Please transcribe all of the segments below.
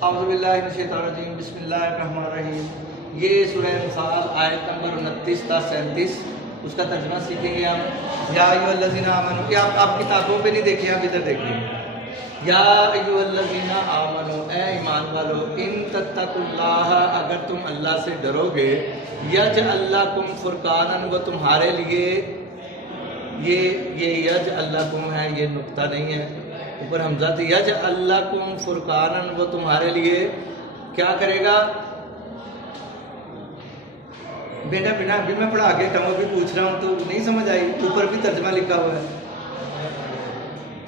औज़ुबिल्लाहिमिनश्शैतानिर्रजीम बिस्मिल्लाहिर्रहमानिर्रहीम। ये सूरह इंसान आयत नंबर 29 था 37, उसका तर्जुमा सीखेंगे हम। या अय्युहल्लज़ीना आमनू, ये आप किताबों पे नहीं देखिए, आप इधर देखिए। या अय्युहल्लज़ीना आमनू, ए ईमान वालो, इन तत्तकुल्लाह, अगर तुम अल्लाह से डरोगे, यजअल लकुम फुरकानन, वो तुम्हारे लिए, ये यजअल लकुम है, ये नुक्ता नहीं है, ऊपर हमजा थी। यजअल लकुम फुरकानन, वो तुम्हारे लिए क्या करेगा। बेटा बिना अभी मैं पढ़ा के हूँ, अभी पूछ रहा हूँ तो नहीं समझ आई। ऊपर भी तर्जमा लिखा हुआ है,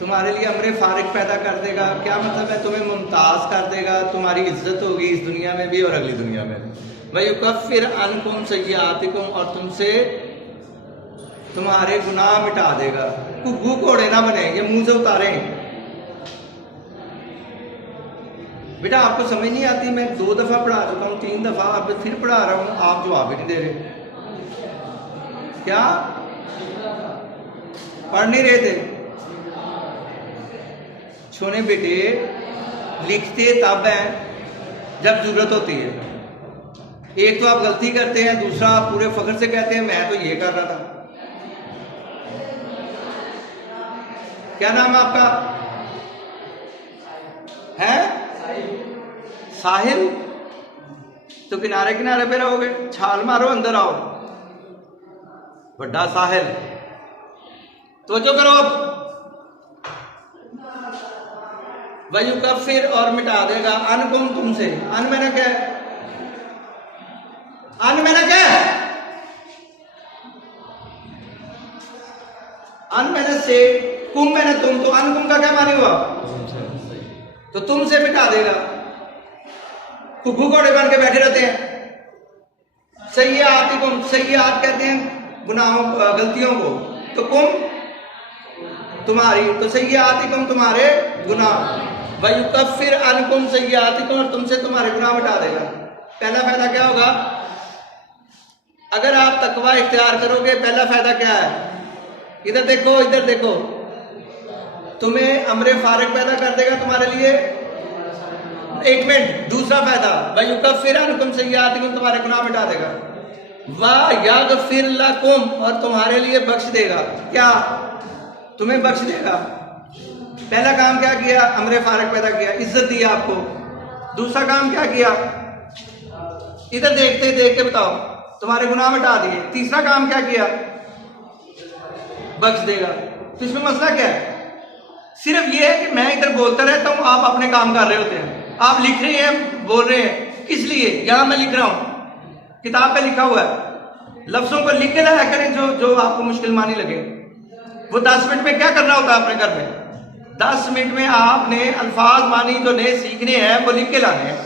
तुम्हारे लिए अमरे फारिग पैदा कर देगा। क्या मतलब है? तुम्हें मुमताज कर देगा, तुम्हारी इज्जत होगी इस दुनिया में भी और अगली दुनिया में भी। वयुकफ्फिर अन्कुम सय्यातिकुम, और तुमसे तुम्हारे गुनाह मिटा देगा। घुग्गू घोड़े ना बने, ये मुंह से उतारें। बेटा आपको समझ नहीं आती, मैं 2 दफा पढ़ा चुका हूँ, 3 दफा, अब फिर पढ़ा रहा हूँ, आप जवाब ही नहीं दे रहे। क्या पढ़ नहीं रहे थे? सोने बेटे, लिखते तब हैं जब जरूरत होती है। एक तो आप गलती करते हैं, दूसरा आप पूरे फख्र से कहते हैं मैं तो ये कर रहा था। क्या नाम है आपका? है साहिल? तो किनारे किनारे पे रहोगे, छाल मारो, अंदर आओ। बड़ा साहिल, तो जो करो अब। वयुकफ्फिर, और मिटा देगा, अनकुम, तुमसे। अन मैंने क्या है? अन मैंने क्या है? अन मैंने से, कुम मैंने तुम, तो अनकुम का क्या मानी हुआ? तो तुमसे मिटा देगा। घुग्गू घोड़े बन के बैठे रहते हैं। सय्यातिकुम, सय्यात कहते हैं गुनाहों, गलतियों को, तो कुम तुम्हारी, तो सय्यातिकुम तुम्हारे गुनाह। वयुकफ्फिर अन्कुम सय्यातिकुम, और तुमसे तुम्हारे गुनाह मिटा देगा। पहला फायदा क्या होगा? अगर आप तकवा इख्तियार करोगे, पहला फायदा क्या है? इधर देखो, इधर देखो, तुम्हें अमरे फारिग पैदा कर देगा तुम्हारे लिए। एक मिनट, दूसरा फायदा, वयुकफ्फिर अन्कुम सय्यातिकुम, तुम्हारे गुनाह मिटा देगा। व यगफिर लकुम, और तुम्हारे लिए बख्श देगा। क्या? तुम्हें बख्श देगा। पहला काम क्या किया? अमरे फारिग पैदा किया, इज्जत दी आपको। दूसरा काम क्या किया? इधर देखते देख के बताओ, तुम्हारे गुनाह मिटा दिए। तीसरा काम क्या किया? बख्श देगा। तो इसमें मसला क्या है? सिर्फ ये है कि मैं इधर बोलता रहता हूं, आप अपने काम कर रहे होते हैं। आप लिख रहे हैं, बोल रहे हैं, किस लिए? यहां मैं लिख रहा हूं, किताब पे लिखा हुआ है। लफ्जों को लिख के लाया करें जो आपको मुश्किल मानी लगे। वो 10 मिनट में क्या करना होता है अपने घर में? 10 मिनट में आपने अल्फाज मानी जो नए सीखने हैं, वो लिख के लाने हैं।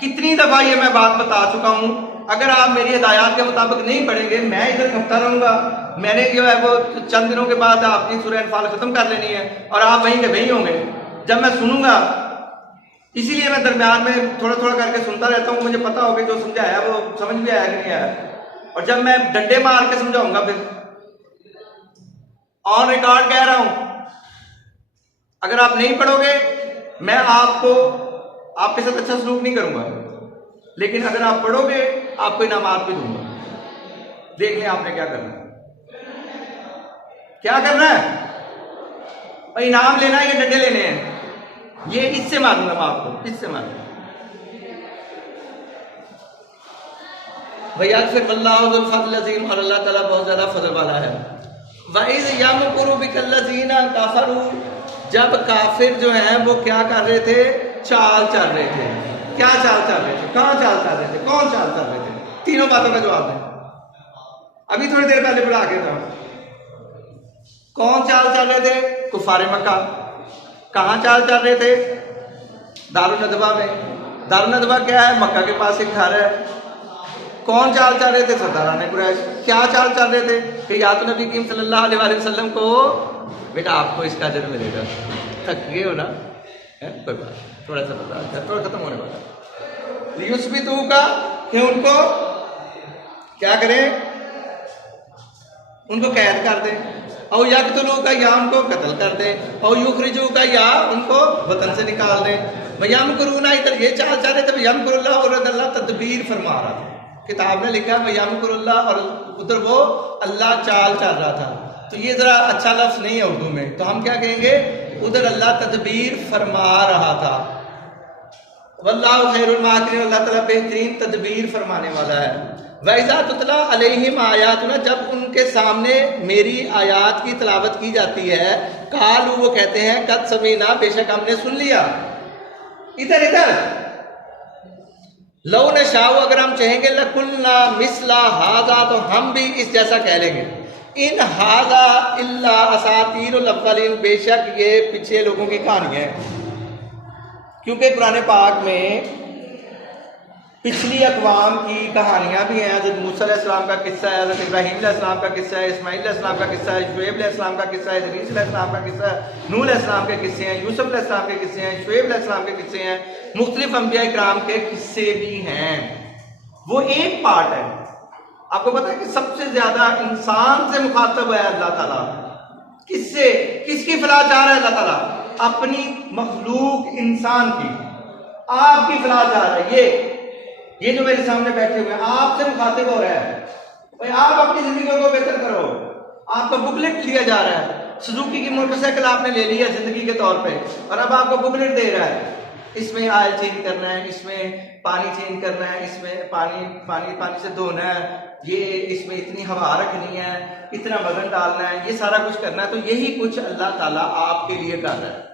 कितनी दफा ये मैं बात बता चुका हूं। अगर आप मेरी हिदायत के मुताबिक नहीं पढ़ेंगे, मैं इधर खपता रहूंगा। मैंने जो है वो चंद दिनों के बाद आपकी सूरह अनफाल खत्म कर लेनी है, और आप वहीं के वहीं होंगे जब मैं सुनूंगा। इसीलिए मैं दरम्यान में थोड़ा थोड़ा करके सुनता रहता हूँ, मुझे पता होगा जो समझाया वो समझ भी आया कि नहीं आया। और जब मैं डंडे मार के समझाऊंगा, फिर ऑन रिकॉर्ड कह रहा हूं, अगर आप नहीं पढ़ोगे, मैं आपको आपके साथ अच्छा सलूक नहीं करूंगा, लेकिन अगर आप पढ़ोगे, आपको इनामात भी दूंगा। देख लें आपने क्या करना है। क्या करना है? भाई इनाम लेना है या डंडे लेने हैं? ये इससे मारूंगा मैं आपको, इससे मारूंगा। भैया फिर वल्लाहुल फज़ल अज़ीम, और अल्लाह ताला बहुत ज्यादा फजल वाला है। वइज़ यमकुरु बिकल्लज़ीना कफरू, जब काफिर जो हैं वो क्या कर रहे थे? चाल चल रहे थे। क्या चाल चल रहे थे? कहां चाल चल रहे थे? कौन चाल चल रहे थे? तीनों बातों का जवाब दें। अभी थोड़ी देर पहले पढ़ा के था। कौन चाल चल रहे थे? कुफारे मक्का। कहां चाल चल रहे थे? दारुल नदवा में। दारुल नदवा क्या है? मक्का के पास एक घर है। कौन चाल चल रहे थे? सरदाराने कुरैश। क्या चाल चल रहे थे? कि या तो नबी करीम सल्लल्लाहु अलैहि वसल्लम को, बेटा आपको इसका अजर मिलेगा, थक गए हो ना, है कोई बात, थोड़ा सा बता, थोड़ा खत्म होने वाला। युस्बितू का, कि उनको क्या करें? उनको कैद कर दें। और यकतुलू का या उनको कत्ल कर दे, और युखरिजू का या उनको वतन से निकाल दे। वयमकुरूना, इधर ये चाल चाह रहे थे, वयमकुरुल्लाह और अल्लाह तदबीर फरमा रहा था। किताब ने लिखा वयमकुरुल्लाह और उधर वो अल्लाह चाल चल रहा था। तो ये जरा अच्छा लफ्ज नहीं है उर्दू में, तो हम क्या कहेंगे, उधर अल्लाह तदबीर फरमा रहा था। वल्लाहु खैरुल माकिरीन, अल्लाह ताला बेहतरीन तदबीर फरमाने वाला है। वैज़ा तुतला अलैहिम आयातुना, जब उनके सामने मेरी आयात की तिलावत की जाती है, कालू, वो कहते हैं, कद समीना, बेशक हमने सुन लिया। इधर इधर लौ नशाउ, अगर हम चाहेंगे, लकुल्ना मिसला हाजा, तो हम भी इस जैसा कह लेंगे। इन हाजा इल्ला असातीरुल अव्वलीन, बेशक ये पिछले लोगों की कहानियां हैं। क्योंकि कुरान पाक में पिछली अक़वाम की कहानियाँ भी हैं। हज़रत मूसा अलैहिस्सलाम का किस्सा है, हज़रत इब्राहीम अलैहिस्सलाम का किस्सा है, इस्माईल अलैहिस्सलाम का किस्सा है, शुएब अलैहिस्सलाम का किस्सा है, इदरीस अलैहिस्सलाम का किस्सा है, नूह अलैहिस्सलाम के किस्से हैं, यूसुफ अलैहिस्सलाम के किस्से हैं, शुएब अलैहिस्सलाम के किस्से हैं, मुख्तलिफ अंबिया इकराम के किस्से भी हैं। वो एक पार्ट है। आपको पता है कि सबसे ज्यादा इंसान से मुखातब है अल्लाह ताला। किससे, किसकी फलाह चाह रहा है अल्लाह ताला? अपनी मखलूक इंसान की, आपकी फलाह चाह रहा है। ये जो मेरे सामने बैठे हुए हैं, आपसे मुखातिब हो रहा है, भाई आप अपनी जिंदगी को बेहतर करो। आपको बुकलेट दिया जा रहा है, सुजुकी की मोटरसाइकिल आपने ले ली है जिंदगी के तौर पे, और अब आपको बुकलेट दे रहा है, इसमें ऑयल चेंज करना है, इसमें पानी चेंज करना है, इसमें पानी से धोना है, ये इसमें इतनी हवा रखनी है, इतना वजन डालना है, ये सारा कुछ करना है। तो यही कुछ अल्लाह ताला आपके लिए कर रहा है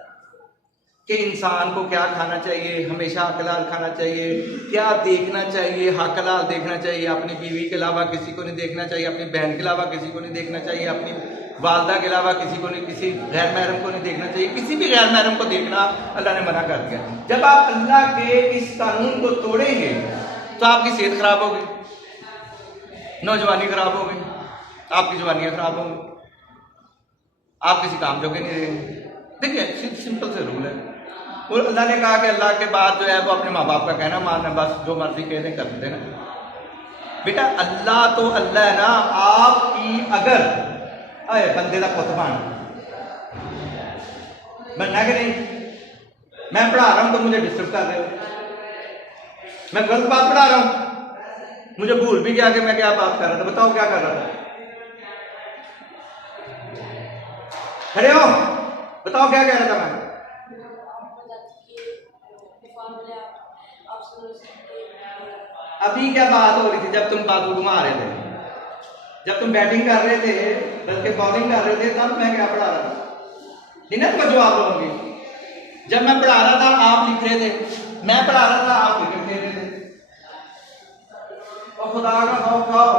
कि इंसान को क्या खाना चाहिए, हमेशा हकलाल खाना चाहिए, क्या देखना चाहिए, हकलाल देखना चाहिए, अपनी बीवी के अलावा किसी को नहीं देखना चाहिए, अपनी बहन के अलावा किसी को नहीं देखना चाहिए, अपनी वालदा के अलावा किसी को नहीं, किसी गैर महरम को नहीं देखना चाहिए। किसी भी गैर महरम को देखना अल्लाह ने मना कर दिया। जब आप अल्लाह के इस कानून को तोड़ेंगे तो आपकी सेहत खराब होगी, नौजवानी खराब होगी, आपकी जवानियां खराब होंगी, आप किसी काम जोगे नहीं रहेंगे। देखिए सिंपल से रूल है। और अल्लाह ने कहा कि अल्लाह के बाद जो है वो अपने माँ बाप का कहना मानना, बस जो मर्जी कह दें कर देना। बेटा अल्लाह तो अल्लाह है ना, आपकी अगर अरे बंदे का पुत बनना कि नहीं, मैं पढ़ा रहा हूं तो मुझे डिस्टर्ब कर रहे हो, मैं गलत बात पढ़ा रहा हूं, मुझे भूल भी गया कि मैं क्या बात कर रहा था। बताओ क्या कर रहा था, खड़े हो, बताओ क्या कह रहा था मैं? अभी क्या बात हो रही थी जब तुम बात घुमा रहे थे, जब तुम बैटिंग कर रहे थे बल्कि बॉलिंग कर रहे थे, तब मैं क्या पढ़ा रहा था? नहीं ना, तो जवाब दूंगी। जब मैं पढ़ा रहा था आप लिख रहे थे, मैं पढ़ा रहा था आप विकेट खेल रहे थे। और खुदा का खौफ खाओ,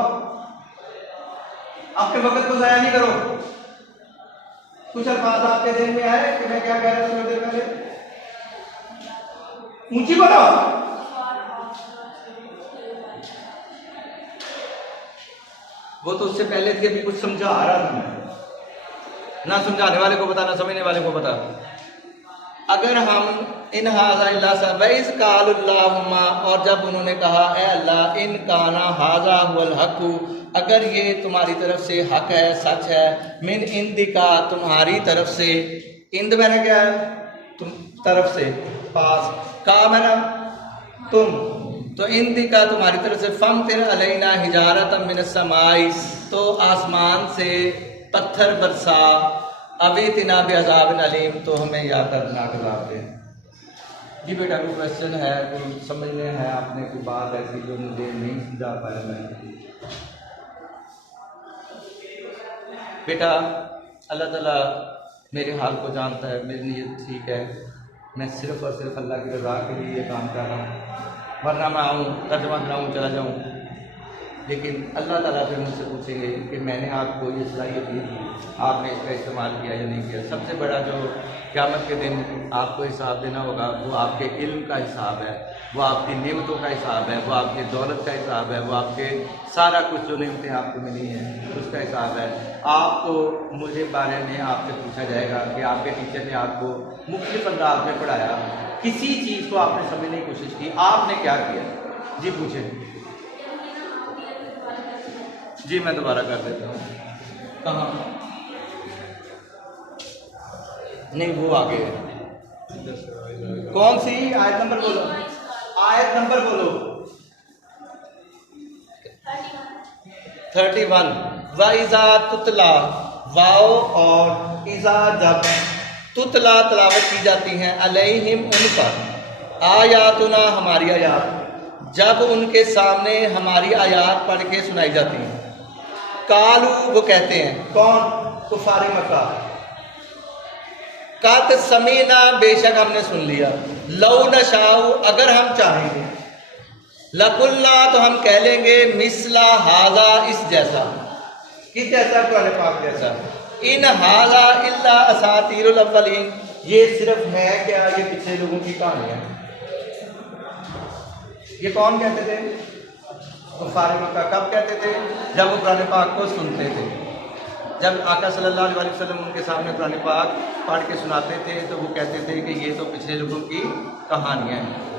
आपके वक्त को जाया नहीं करो। कुछ अल्फाज आपके दिल में आए कि मैं क्या कह रहा था थोड़ी देर पहले? ऊंची बोलो। वो तो उससे पहले थे, अभी कुछ समझा रहा था मैं, ना समझाने वाले को पता ना समझने वाले को पता। अगर हम इन हाजा इल्ला सवैस कालुल्लाहुम्मा, और जब उन्होंने कहा ए अल्लाह इन काना हाजा हुवल हक़, अगर ये तुम्हारी तरफ से हक है, सच है, मिन इंदिका, तुम्हारी तरफ से, इंद मैंने क्या है, तुम तरफ से, पास, का मैंने तुम, तो इंदिका तुम्हारी तरफ से, फम तिर अलैना हिजारतम मिनस समाई, तो आसमान से पत्थर बरसा, अबे तिना बेअज़ाबिन अलीम, तो हमें या दर्दनाक अज़ाब दे। जी बेटा कोई क्वेश्चन है, कोई समझने है आपने, कोई बात ऐसी जो मुझे नहीं समझा पाया मैं? बेटा अल्लाह ताला मेरे हाल को जानता है, मेरी नीयत ठीक है, मैं सिर्फ़ और सिर्फ अल्लाह की रज़ा के लिए ये काम कर रहा हूँ, वरना मैं आऊँ तर्जुमा कराऊँ चला जाऊँ। लेकिन अल्लाह ताला फिर मुझसे पूछेंगे कि मैंने आपको ये सलाहियत दी थी, आपने इसका इस्तेमाल किया या नहीं किया। सबसे बड़ा जो क़यामत के दिन आपको हिसाब देना होगा वो आपके इल्म का हिसाब है, वो आपकी नेमतों का हिसाब है, वो आपकी दौलत का हिसाब है, वो आपके सारा कुछ जो नेमतें आपको मिली हैं उसका हिसाब है। आपको मुझे बारे में आपसे पूछा जाएगा कि आपके टीचर ने आपको मुख्तलिफ अंदाज में पढ़ाया, किसी चीज़ को आपने समझने की कोशिश की, आपने क्या किया? जी पूछें। जी मैं दोबारा कर देता हूँ। कहाँ? नहीं, वो आगे है। कौन सी आयत नंबर बोलो, आयत नंबर बोलो। 31। व इज़ा तुतला, वाओ और इज़ा जब तुतला तलावत की जाती हैं, अलैहिम उन पर, आयातुना हमारी आयात, जब उनके सामने हमारी आयात पढ़ के सुनाई जाती हैं, कालू वो कहते हैं, कौन? कुफारे मक्का, कद समीना बेशक हमने सुन लिया, लौ नशाउ अगर हम चाहेंगे, लकुल्ला तो हम कह लेंगे, मिसला हाजा इस जैसा, किस जैसा? कुरान पाक जैसा। इन हाजा इल्ला असातीरुल अव्वलीन, ये सिर्फ है क्या, ये पिछले लोगों की कहानी है। ये कौन कहते थे? कुफारे मक्का। कब कहते थे? जब वो कुरान पाक को सुनते थे, जब आका सल्लल्लाहु अलैहि वसल्लम उनके सामने कुरान पाक पढ़ के सुनाते थे तो वो कहते थे कि ये तो पिछले लोगों की कहानियाँ हैं।